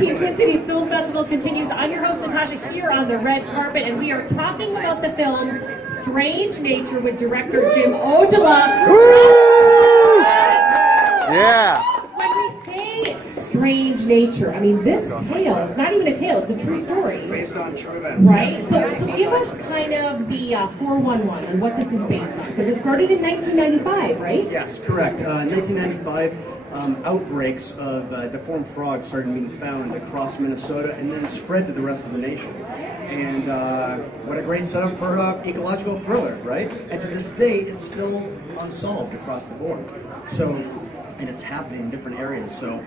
2019 Twin Cities Film Festival continues. I'm your host, Natasha, here on the red carpet, and we are talking about the film Strange Nature with director Jim Ojala. Woo! Yeah. When we say strange nature, I mean, this tale, it's not even a tale, it's a true story. Based on true events. Right? So give us kind of the 411 and what this is based on, because it started in 1995, right? Yes, correct. In 1995, outbreaks of deformed frogs started being found across Minnesota and then spread to the rest of the nation. And what a great setup for ecological thriller, right? And to this day, it's still unsolved across the board. So, and it's happening in different areas. So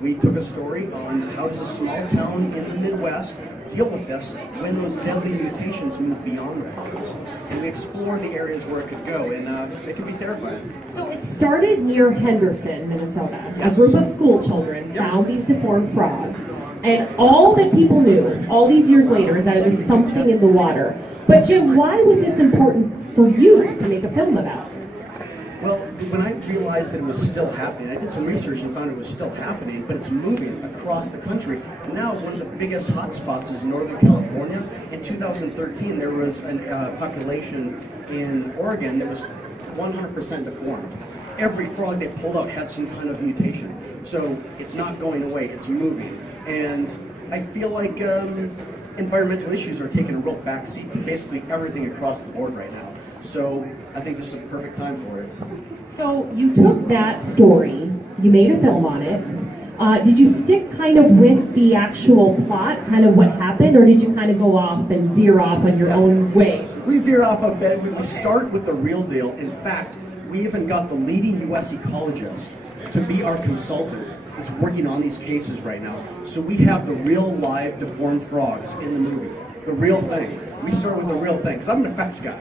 we took a story on how does a small town in the Midwest deal with this when those deadly mutations move beyond their borders. And we explore the areas where it could go, and it can be terrifying. So it started near Henderson, Minnesota. Yes. A group of school children found these deformed frogs, and all that people knew, all these years later, is that it was something in the water. But Jim, why was this important for you to make a film about? Well, when I realized that it was still happening, I did some research and found it was still happening, but it's moving across the country. And now one of the biggest hotspots is Northern California. In 2013, there was a population in Oregon that was 100% deformed. Every frog they pulled out had some kind of mutation. So it's not going away, it's moving. And I feel like environmental issues are taking a real backseat to basically everything across the board right now. So I think this is a perfect time for it. So you took that story, you made a film on it. Did you stick kind of with the actual plot, kind of what happened, or did you kind of go off and veer off on your own way? We veer off a bit. We start with the real deal. In fact, we even got the leading U.S. ecologist to be our consultant. That's working on these cases right now. So we have the real live deformed frogs in the movie. The real thing. We start with the real thing, because I'm an effects guy.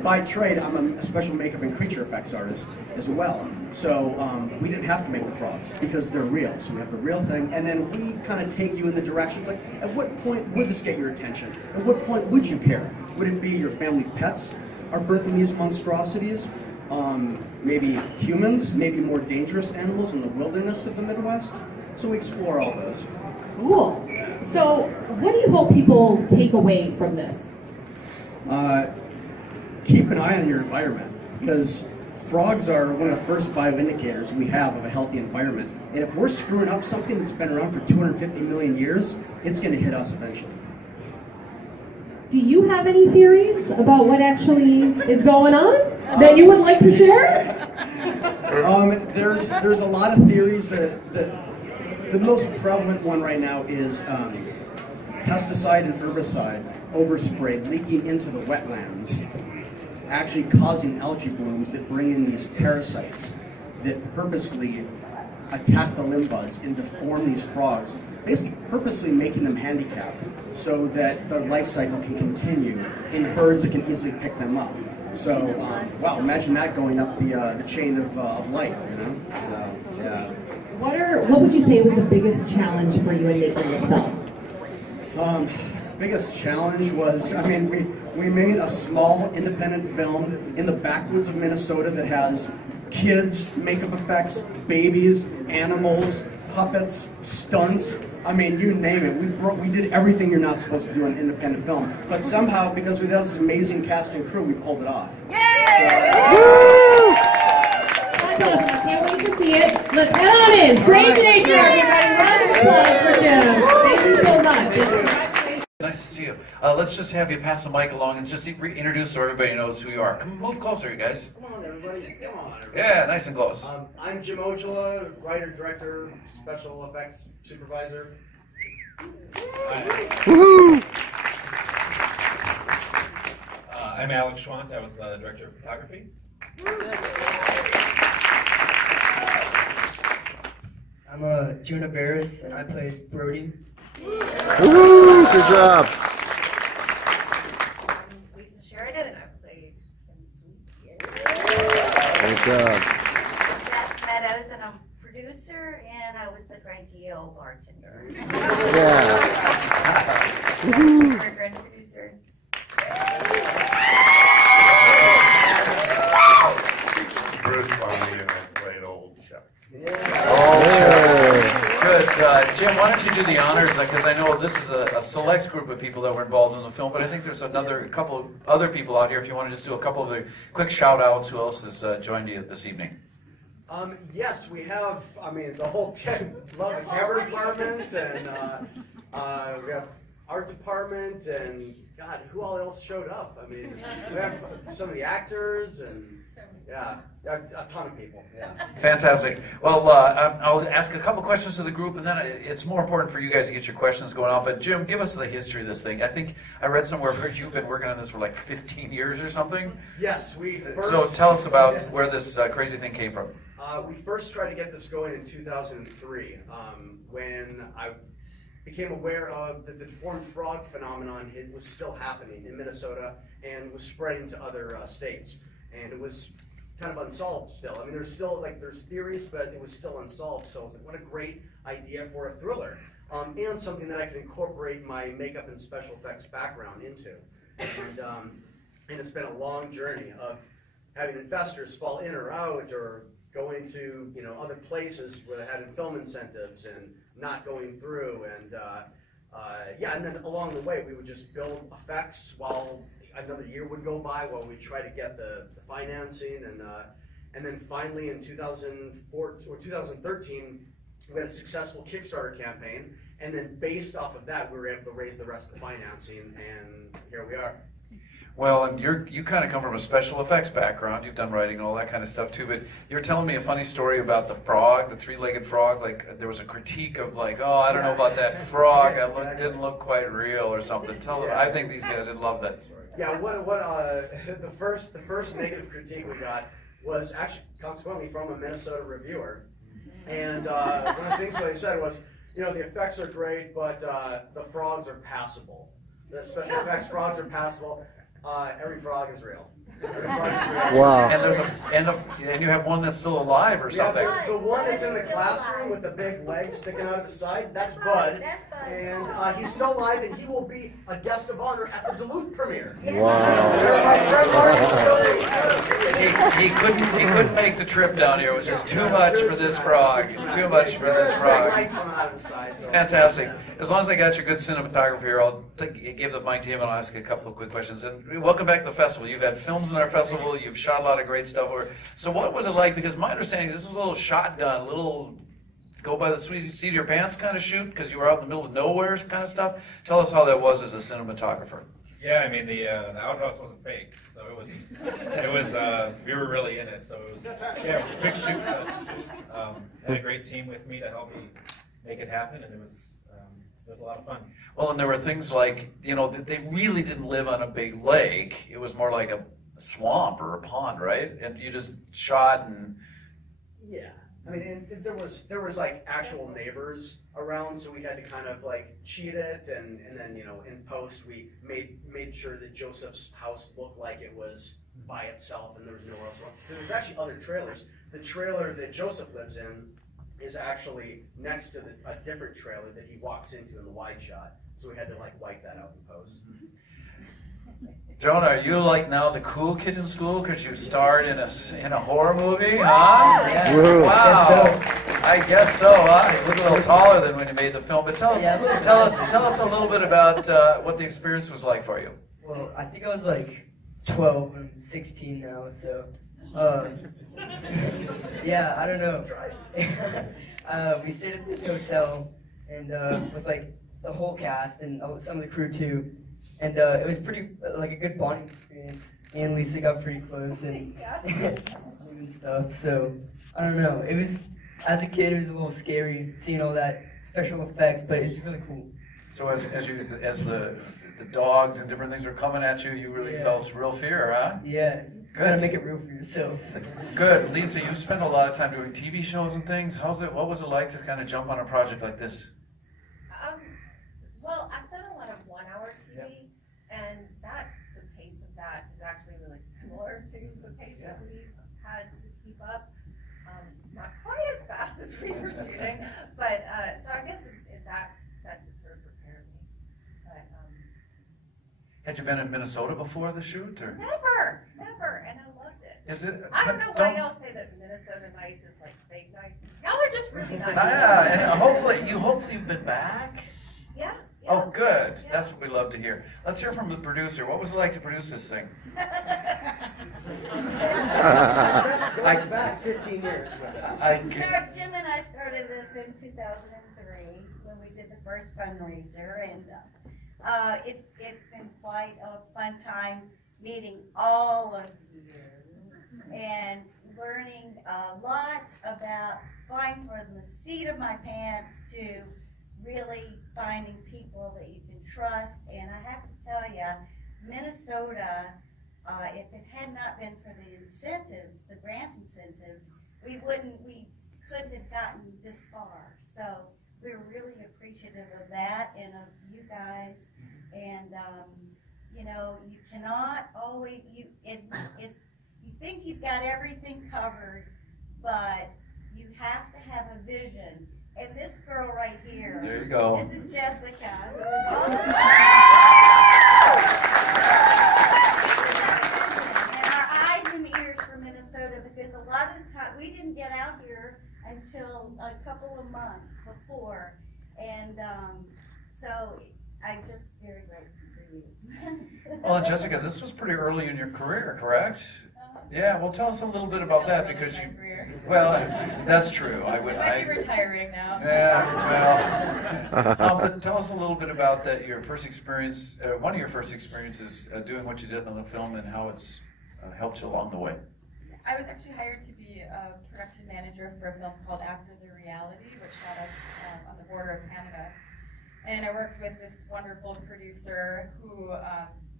By trade, I'm a special makeup and creature effects artist as well. So we didn't have to make the frogs because they're real. So we have the real thing, and then we kind of take you in the directions like, at what point would this get your attention? At what point would you care? Would it be your family pets are birthing these monstrosities? Maybe humans, maybe more dangerous animals in the wilderness of the Midwest? So we explore all those. Cool. So what do you hope people take away from this? Keep an eye on your environment, because frogs are one of the first bioindicators we have of a healthy environment. And if we're screwing up something that's been around for 250 million years, it's going to hit us eventually. Do you have any theories about what actually is going on that you would like to share? There's a lot of theories that the most prevalent one right now is pesticide and herbicide overspray leaking into the wetlands, actually causing algae blooms that bring in these parasites that purposely attack the limb buds and deform these frogs, basically purposely making them handicapped so that their life cycle can continue in birds that can easily pick them up. So, wow, imagine that going up the chain of life, you know? So, yeah. What would you say was the biggest challenge for you in making this film? Biggest challenge was, I mean, we made a small independent film in the backwoods of Minnesota that has kids, makeup effects, babies, animals, puppets, stunts. I mean, you name it. We did everything you're not supposed to do in an independent film. But somehow, because we had this amazing cast and crew, we pulled it off. Yay! I can't wait to see it. Let's head on in. Strange Nature, everybody. Round of applause for Jim. Thank you so much. Nice to see you. Let's just have you pass the mic along and just introduce so everybody knows who you are. Come move closer, you guys. Come on, everybody. Come on, everybody. Yeah, nice and close. I'm Jim Ojala, writer, director, special effects supervisor. Woohoo! I'm Alex Schwant. I was the director of photography. I'm Jonah Barris, and I played Brody. Woohoo! Good job. I'm Sheridan, and I played Good job. Beth Meadows, and I'm a producer, and I was the cranky old bartender. Yeah. Woohoo! Immigrant producer. Bruce Bonnie, and I played old Chuck. Oh, sure. Good. Jim, why don't you do the know this is a select group of people that were involved in the film, but I think there's a couple of other people out here. If you want to just do a couple of the quick shout outs, who else has joined you this evening? Yes, we have, the whole love the camera department, and we have art department, and God, who all else showed up? We have some of the actors, and yeah, a ton of people. Yeah. Fantastic. Well, I'll ask a couple questions to the group, and then it's more important for you guys to get your questions going on. But Jim, give us the history of this thing. I think I read somewhere where you've been working on this for like 15 years or something. Yes, So tell us about where this crazy thing came from. We first tried to get this going in 2003, when I became aware of the deformed frog phenomenon. It was still happening in Minnesota and was spreading to other states, and it was kind of unsolved still. There's still there's theories, but it was still unsolved. So I was like, what a great idea for a thriller, and something that I can incorporate my makeup and special effects background into. And it's been a long journey of having investors fall in or out, or going to other places where they had film incentives and not going through, and and then along the way we would just build effects while another year would go by while we try to get the financing, and then finally in 2014 or 2013 we had a successful Kickstarter campaign, and then based off of that we were able to raise the rest of the financing, and here we are. Well, and you kind of come from a special effects background. You've done writing and all that kind of stuff too. But you're telling me a funny story about the frog, the three-legged frog. Like there was a critique of like, oh, I don't know about that frog. That didn't look quite real or something. Tell them. I think these guys would love that story. Yeah. The first negative critique we got was actually consequently from a Minnesota reviewer, and one of the things they said was, the effects are great, but the frogs are passable. The special effects frogs are passable. Every frog is real. Wow. And you have one that's still alive or something. Yeah, the one that's in the classroom with the big legs sticking out of the side, that's Bud. And he's still alive, and he will be a guest of honor at the Duluth premiere. He couldn't make the trip down here. It was just too much for this frog. Too much for this frog. Fantastic. As long as I got your good cinematographer here, I'll give the mic to him and I'll ask a couple of quick questions. And welcome back to the festival. You've had films in our festival. You've shot a lot of great stuff. So what was it like? Because my understanding is this was a little shotgun, a little go by the seat of your pants kind of shoot, because you were out in the middle of nowhere kind of stuff. Tell us how that was as a cinematographer. Yeah, the outhouse wasn't fake, so it was we were really in it. So it was a quick shoot. Had a great team with me to help me make it happen, and it was a lot of fun. Well, and there were things like, they really didn't live on a big lake. It was more like a swamp or a pond, right? And you just shot and... Yeah. There was like actual neighbors around, so we had to kind of like cheat it, and then in post we made sure that Joseph's house looked like it was by itself and there was nowhere else. There's actually other trailers. The trailer that Joseph lives in is actually next to a different trailer that he walks into in the wide shot, so we had to like wipe that out in post. Jonah, are you like now the cool kid in school because you starred in a horror movie, huh? Yeah. Wow. I guess so, huh? You look a little taller than when you made the film. But tell us a little bit about what the experience was like for you. Well, I think I was like 12. I'm 16 now, so yeah, I don't know. We stayed at this hotel, and with like the whole cast and some of the crew too. And it was pretty, like a good bonding experience. Me and Lisa got pretty close and stuff. So, I don't know. It was, as a kid, it was a little scary seeing all that special effects, but it's really cool. So as the dogs and different things were coming at you, you really felt real fear, huh? Yeah. You gotta make it real for yourself. Good. Lisa, you spent a lot of time doing TV shows and things. What was it like to kind of jump on a project like this? Well, I've done a lot of one-hour TV, and the pace of that is actually really similar to the pace that we've had to keep up. Not quite as fast as we were shooting, but so I guess in that sense it sort of prepared me. But had you been in Minnesota before the shoot, or? Never, and I loved it. Is it? I don't know why y'all say that Minnesota nice is like fake nice. Y'all are just really nice. Yeah, and hopefully you've been back. Yeah, That's what we love to hear. Let's hear from the producer. What was it like to produce this thing? Goes back 15 years. Jim and I started this in 2003 when we did the first fundraiser, and it's been quite a fun time meeting all of you and learning a lot about going from the seat of my pants to really finding people that you can trust. And I have to tell you, Minnesota, if it had not been for the incentives, the grant incentives, we couldn't have gotten this far. So we're really appreciative of that and of you guys. And you know, you cannot always you think you've got everything covered, but you have to have a vision. And this girl right here, there you go. This is Jessica, who is also and our eyes and ears for Minnesota, because a lot of the time we didn't get out here until a couple of months before, and so I'm just very grateful for you. Well, Jessica, this was pretty early in your career, correct? Yeah, well, tell us a little bit about that, because you. Well, that's true. I might be retiring now. Yeah, well, but tell us a little bit about that. Your first experience, one of your first experiences doing what you did on the film, and how it's helped you along the way. I was actually hired to be a production manager for a film called After the Reality, which shot up on the border of Canada. And I worked with this wonderful producer who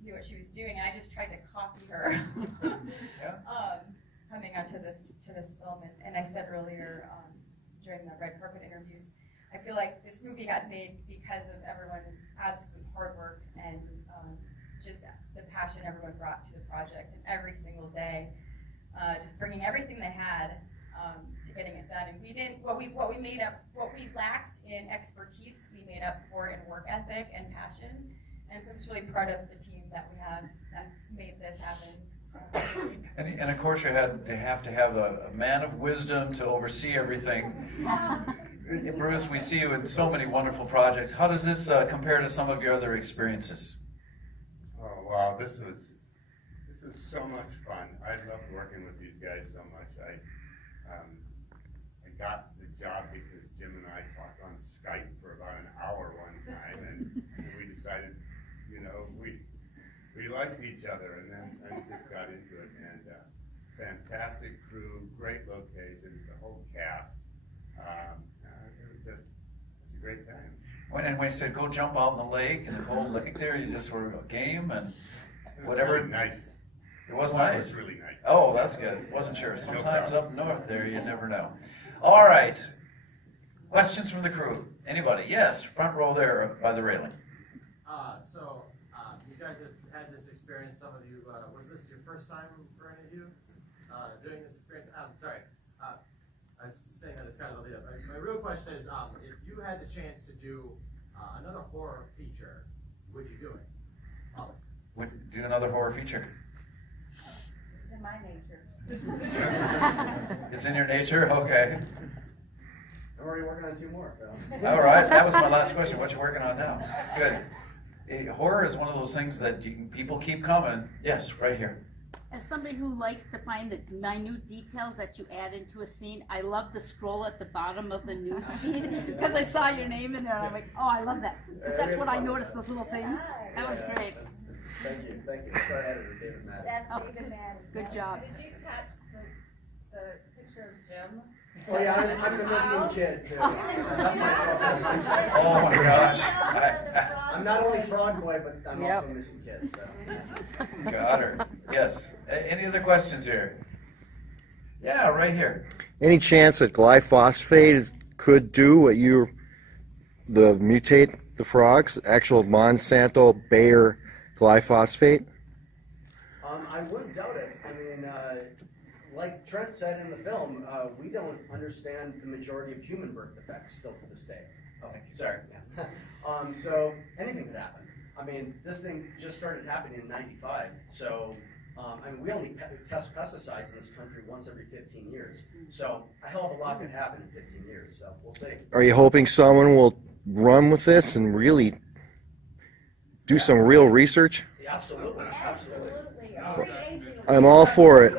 knew what she was doing, and I just tried to copy her. Yeah. Coming onto this film, and I said earlier during the red carpet interviews, I feel like this movie got made because of everyone's absolute hard work and just the passion everyone brought to the project, and every single day, just bringing everything they had to getting it done. And we didn't what we lacked in expertise, we made up for in work ethic and passion. And so I'm just really proud of the team that we have that made this happen. And of course, you have to have a man of wisdom to oversee everything. Bruce, we see you in so many wonderful projects. How does this compare to some of your other experiences? Oh wow, this was so much fun. I loved working with these guys so much. I got the job because Jim and I talked on Skype for about an hour one time, and we decided, you know, we liked each other, and then I just got into it. And fantastic crew, great locations, the whole cast. It was just a great time. When we said go jump out in the lake, and the whole lake there, you just were a game and whatever. Really nice. It was nice. It was really nice. Oh, that's good. Wasn't sure. Sometimes up north there, you never know. All right. Questions from the crew? Anybody? Yes, front row there by the railing. You guys have had this experience. Some of you, was this your first time for any of you doing this experience? I'm sorry. I was saying that it's kind of a lead up. My real question is, if you had the chance to do another horror feature, would you do it? Would do another horror feature? It's in my nature. It's in your nature? Okay. I'm already working on 2 more. So. All right. That was my last question. What you working on now? Good. Horror is one of those things that people keep coming. Yes, right here. As somebody who likes to find the minute details that you add into a scene, I love the scroll at the bottom of the news feed because I saw your name in there and I'm like, oh, I love that. Because that's what I noticed, those little things. That was great. Thank you. That's our editor, David Madden. That's Oh, David Madden. good job. Did you catch the picture of Jim? Oh yeah, I'm the missing kid too. That's my fault. Oh my gosh. I'm not only Frog Boy, but I'm also missing kid. So. Got her. Yes. Any other questions here? Yeah, right here. Any chance that glyphosate could do what mutate the frogs? Actual Monsanto Bayer glyphosate? I wouldn't doubt it. I mean, like Trent said in the film, we don't understand the majority of human birth defects still to this day. Oh, sorry. Yeah. So anything could happen. I mean, this thing just started happening in '95. So, I mean, we only test pesticides in this country once every 15 years. So a hell of a lot could happen in 15 years. So we'll see. Are you hoping someone will run with this and really do some real research? Yeah, absolutely. I'm all for it.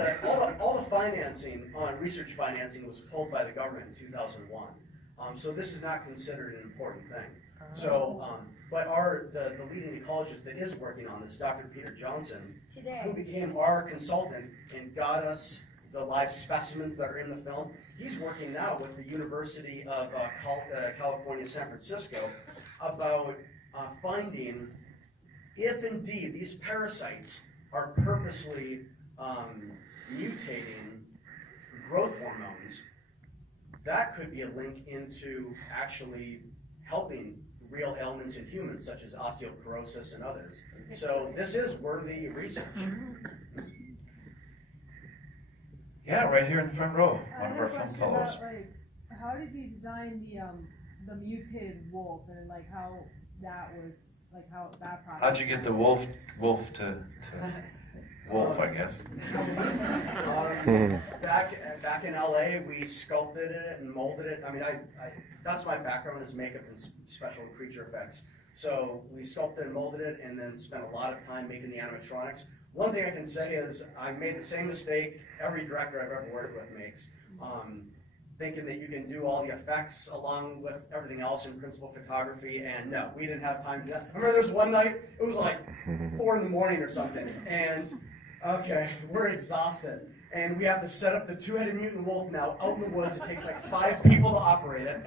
All the financing on research financing was pulled by the government in 2001. So this is not considered an important thing. So, but the leading ecologist that is working on this, Dr. Peter Johnson, who became our consultant and got us the live specimens that are in the film, he's working now with the University of California, San Francisco, about finding if indeed these parasites are purposely mutating growth hormones. That could be a link into actually helping real ailments in humans, such as osteoporosis and others. So this is worthy research. Yeah, right here in the front row, one of our film fellows. How did you design the mutated wolf, and like how that was, like how that process? How'd you get the wolf to wolf, I guess? Back in LA, we sculpted it and molded it. I mean, that's my background is makeup and special creature effects. So we sculpted and molded it, and then spent a lot of time making the animatronics. One thing I can say is I made the same mistake every director I've ever worked with makes, thinking that you can do all the effects along with everything else in principal photography, and no, we didn't have time to do that. I remember there was one night, it was like 4 in the morning or something, and okay, we're exhausted. And we have to set up the two-headed mutant wolf now out in the woods. It takes like 5 people to operate it.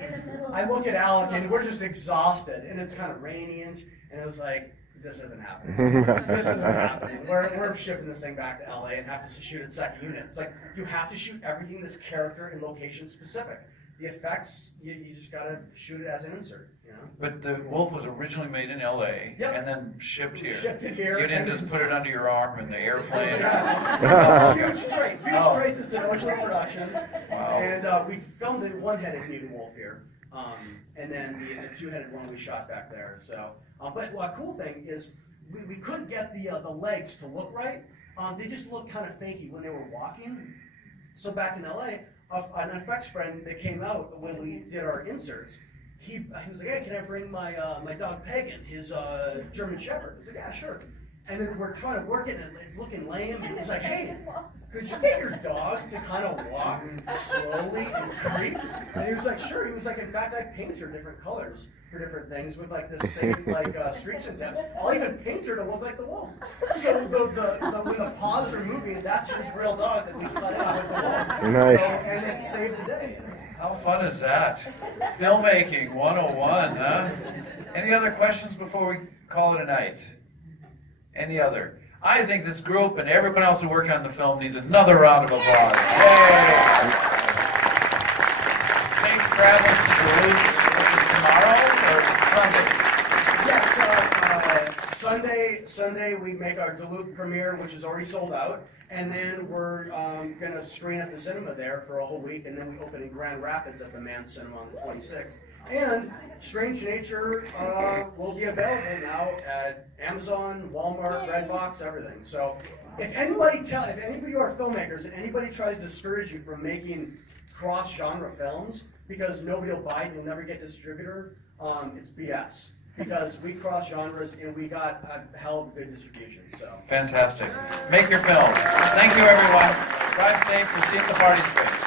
I look at Alec, and we're just exhausted, and it's kind of rainy, and it was like, this isn't happening. This isn't happening. We're shipping this thing back to LA and have to shoot it second unit. It's like, you have to shoot everything this character and location specific. The effects, you just got to shoot it as an insert, you know? But the wolf was originally made in LA, yep, and then shipped here. Shipped it here. You didn't just put it under your arm in the airplane. Huge crate that's in Ojala Productions. Wow. And we filmed the one-headed mutant wolf here. And then the two-headed one we shot back there. So, but a cool thing is we couldn't get the legs to look right. They just looked kind of fakey when they were walking. So back in LA, an effects friend that came out when we did our inserts, he was like, hey, can I bring my my dog Pagan, his German Shepherd? I was like, yeah, sure. And then we're trying to work it, and it's looking lame. And he's like, hey, could you get your dog to kind of walk slowly and creep? And he was like, sure. He was like, in fact, I paint her different colors for different things with like this same like streaks and tips. I'll even paint her to look like the wolf. So when the paws are moving, that's his real dog that we cut out with the wolf. Nice. So, and it saved the day. How fun is that? Filmmaking 101, huh? Any other questions before we call it a night? Any other? I think this group and everyone else who worked on the film needs another round of applause. Yay! Safe travels to Duluth tomorrow or Sunday? Yes, Sunday we make our Duluth premiere, which is already sold out. And then we're going to screen at the cinema there for a whole week, and then we open in Grand Rapids at the Mann Cinema on the 26th. And Strange Nature will be available now at Amazon, Walmart, Redbox, everything. So if anybody of our filmmakers and anybody tries to discourage you from making cross-genre films because nobody will buy it and you'll never get distributor, it's BS. Because we cross genres and we got a hell of good distribution. So fantastic. Make your film. Thank you, everyone. Drive safe. We'll see you at the party space.